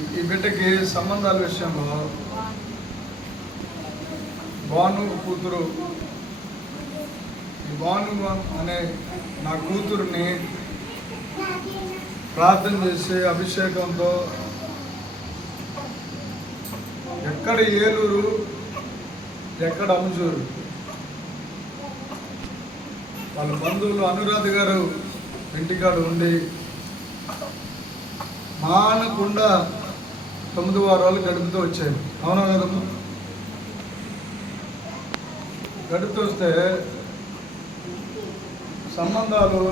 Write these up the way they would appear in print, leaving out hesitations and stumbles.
ఈ బిడ్డకి సంబంధాల విషయంలో భాను కూతురు, ఈ భాను అనే నా కూతురుని ప్రార్థన చేసి అభిషేకంతో ఎక్కడ ఏలూరు ఎక్కడ అమ్ముజూరు వాళ్ళ బంధువులు అనురాధ గారు ఇంటికాడ ఉండి మానకుండా 9 వారాలు గడుపుతూ వచ్చాయి. అవునా కదమ్మా? గడుపుతూ వస్తే సంబంధాలు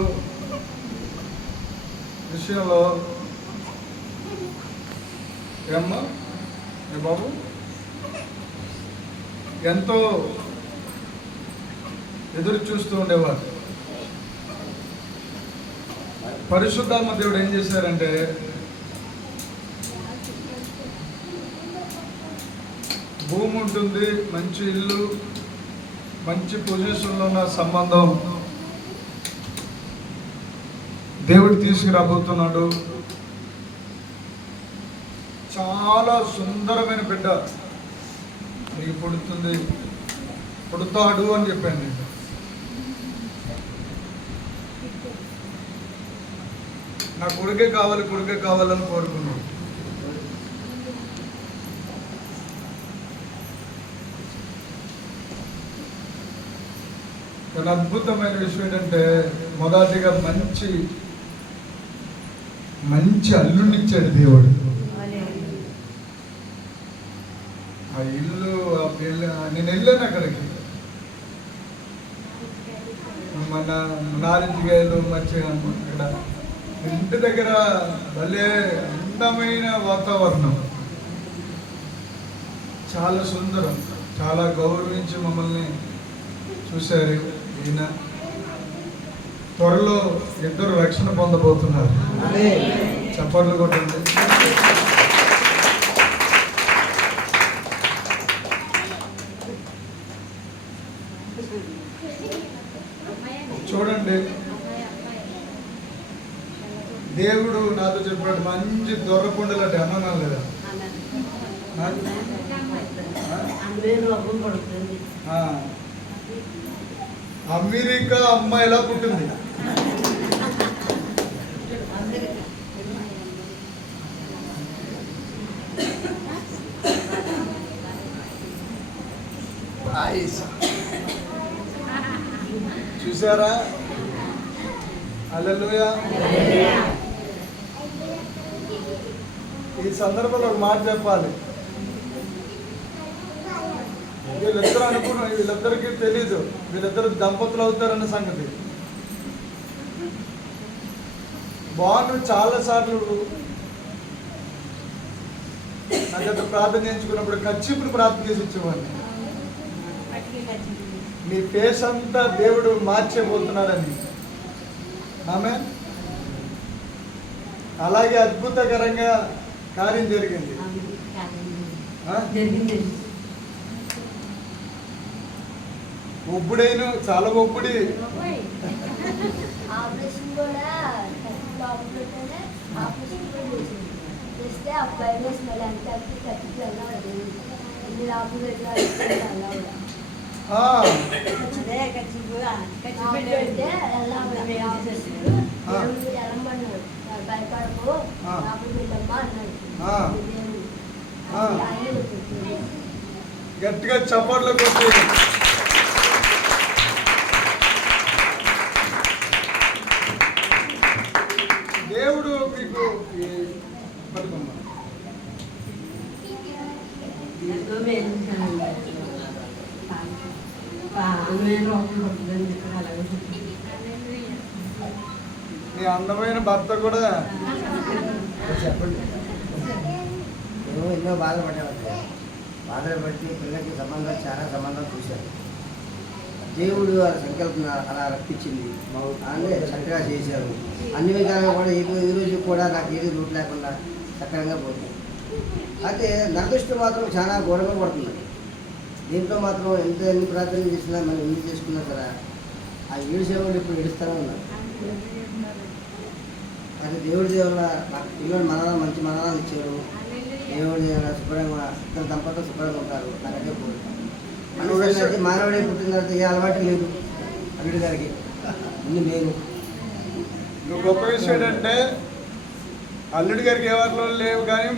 విషయంలో ఏమ్మా ఏ బాబు ఎంతో ఎదురు చూస్తూ ఉండేవారు. పరిశుద్ధాత్మ దేవుడు ఏం చేశారంటే భూమి ఉంటుంది, మంచి ఇల్లు, మంచి పొజిషన్లో ఉన్న సంబంధం దేవుడు తీసుకురాబోతున్నాడు. చాలా సుందరమైన బిడ్డ నీకు పుడతాడు అని చెప్పాను. నా కొడుకే కావాలని కోరుకున్నాడు. కానీ అద్భుతమైన విషయం ఏంటంటే మొదటిగా మంచి అల్లుడినిచ్చాడు దేవుడు. ఆ ఇల్లు నేను వెళ్ళాను అక్కడికి, మన నారింజకాయలు మంచిగా అక్కడ ఇంటి దగ్గర భలే అందమైన వాతావరణం, చాలా సుందరం, చాలా గౌరవించి మమ్మల్ని చూశారు. ఈయన త్వరలో ఇద్దరు రక్షణ పొందబోతున్నారు. చప్పట్లు కొట్టండి. చూడండి, దేవుడు నాతో చెప్పాడు మంచి దొరకుండలట అన్నా లేదా? అమెరికా అమ్మాయి ఎలా పుట్టింది? చూసారా? హల్లెలూయా. ఈ సందర్భంలో ఒక మాట చెప్పాలి. వీళ్ళిద్దరు అనుకున్నాం, వీళ్ళిద్దరికీ తెలీదు వీళ్ళిద్దరు దంపతులు అవుతారన్న సంగతి. బాను చాలాసార్లు నాకంత ప్రార్థన చేయించుకున్నప్పుడు కచ్చిపుడు ప్రార్థన చేసి వచ్చేవాడిని. నీ ఫేస్ అంతా దేవుడు మార్చేపోతున్నాడని. ఆమె అలాగే అద్భుతకరంగా కార్యం జరిగింది. ఒబ్బుడైన చాలా ఒబ్బుడి. గట్టిగా చప్పట్లు కొట్టి దేవుడు మీకు నీ అందమైన భర్త కూడా చెప్పండి. మేము ఎన్నో బాధపడ్డామంటే బాధలు బట్టి పిల్లలకి చాలా సంబంధాలు చూశారు. దేవుడు ఆ సంకల్పం అలా రప్పించింది, అంటే చక్కగా చేశారు. అన్ని విధాలుగా కూడా ఈ రోజు కూడా నాకు ఏది రూట్ లేకుండా సక్రమంగా పోతుంది. అయితే నరదృష్టి మాత్రం చాలా ఘోరంగా పడుతుంది. దీంట్లో మాత్రం ఎన్ని ప్రార్థన చేసినా మనం ఎన్ని చేసుకున్నా సరే ఆ ఏడు సేవలు ఇప్పుడు ఏడుస్తూనే ఉన్నారు. అది దేవుడి దేవుళ్ళ నాకు పిల్లలు మంచి మననాలు ఇచ్చారు. దేవుడు శుభ్రంగా ఇద్దరు దంపతులు శుభ్రంగా ఉంటారు. నాకైతే కోరుతాను. మానవుడే పుట్టిన తర్వాత ఏ అలవాటు లేదు అల్లుడి గారికి, ఇన్ని లేదు. గొప్ప విషయం ఏంటంటే అల్లుడి గారికి ఏ అలవాట్లు లేవు, కానీ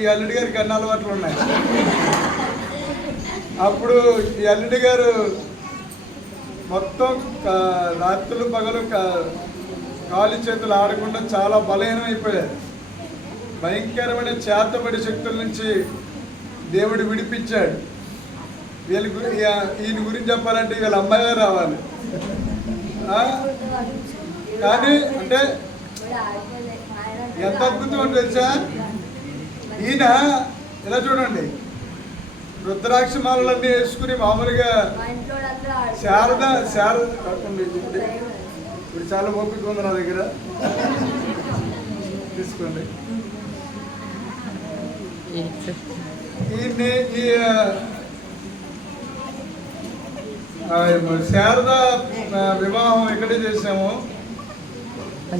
ఈ అల్లుడి గారికి అన్ని అలవాట్లు ఉన్నాయి. అప్పుడు ఈ అల్లుడి గారు మొత్తం రాత్రులు పగలు కాలు చేతులు ఆడకుండా చాలా బలహీనం అయిపోయారు. భయంకరమైన చేతబడి శక్తుల నుంచి దేవుడు విడిపించాడు. ఈయన గురించి చెప్పాలంటే వీళ్ళ అమ్మాయి రావాలి. కానీ అంటే ఎంత అద్భుతం తెలుసా, ఈయన ఇలా చూడండి, రుద్రాక్ష మాలలన్నీ వేసుకుని మామూలుగా శారద ఇప్పుడు చాలా ఓపిక ఉంది నా దగ్గర, తీసుకోండి. ఈ శారద వివాహం ఎక్కడే చేసాము.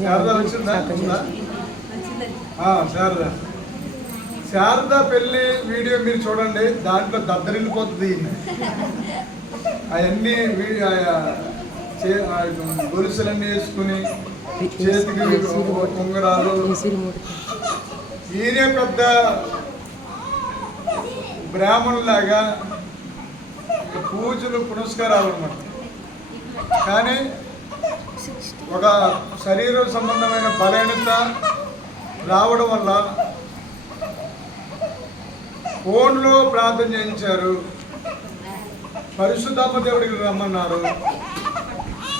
శారద వచ్చిందా? శారద పెళ్లి వీడియో మీరు చూడండి, దాంట్లో దద్దరిల్లిపోతుంది. అవన్నీ గొలుసులన్నీ వేసుకుని చేతికి ఉంగరాలు, ఈయనే పెద్ద బ్రాహ్మణులాగా పూజలు పునస్కారాలు అన్నమాట. కానీ ఒక శరీర సంబంధమైన బలహీనత రావడం వల్ల ఫోన్లో ప్రార్థన చేయించారు, పరిశుద్ధాత్మ దేవుడికి రమ్మన్నారు.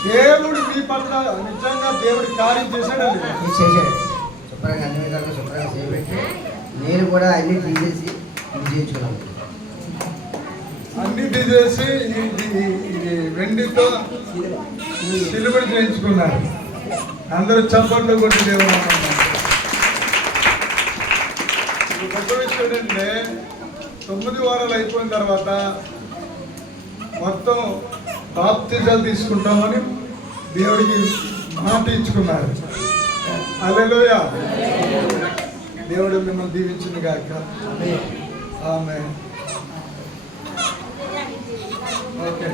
దేవుడు మీ పట్ల నిజంగా దేవుడి కార్యం చేశాడండి. శుభ్రంగా అన్ని విధాలుగా శుభ్రంగా చేయబెట్టి నేను కూడా అన్ని తీసేసి చేయించుకున్నాను. అన్ని తీసేసి ఇది వెండితో సిలుబడి చేయించుకున్నారు. అందరూ చప్పట్లు కొట్టి దేవుడు. గొప్ప విషయం ఏంటంటే 9 వారాలు అయిపోయిన తర్వాత మొత్తం బాప్తిజాలు తీసుకుంటామని దేవుడికి మాట ఇచ్చుకున్నారు. హల్లెలూయా. దేవుడు మిమ్మల్ని దీవించింది గాక. ఆమేన్. ఓకే.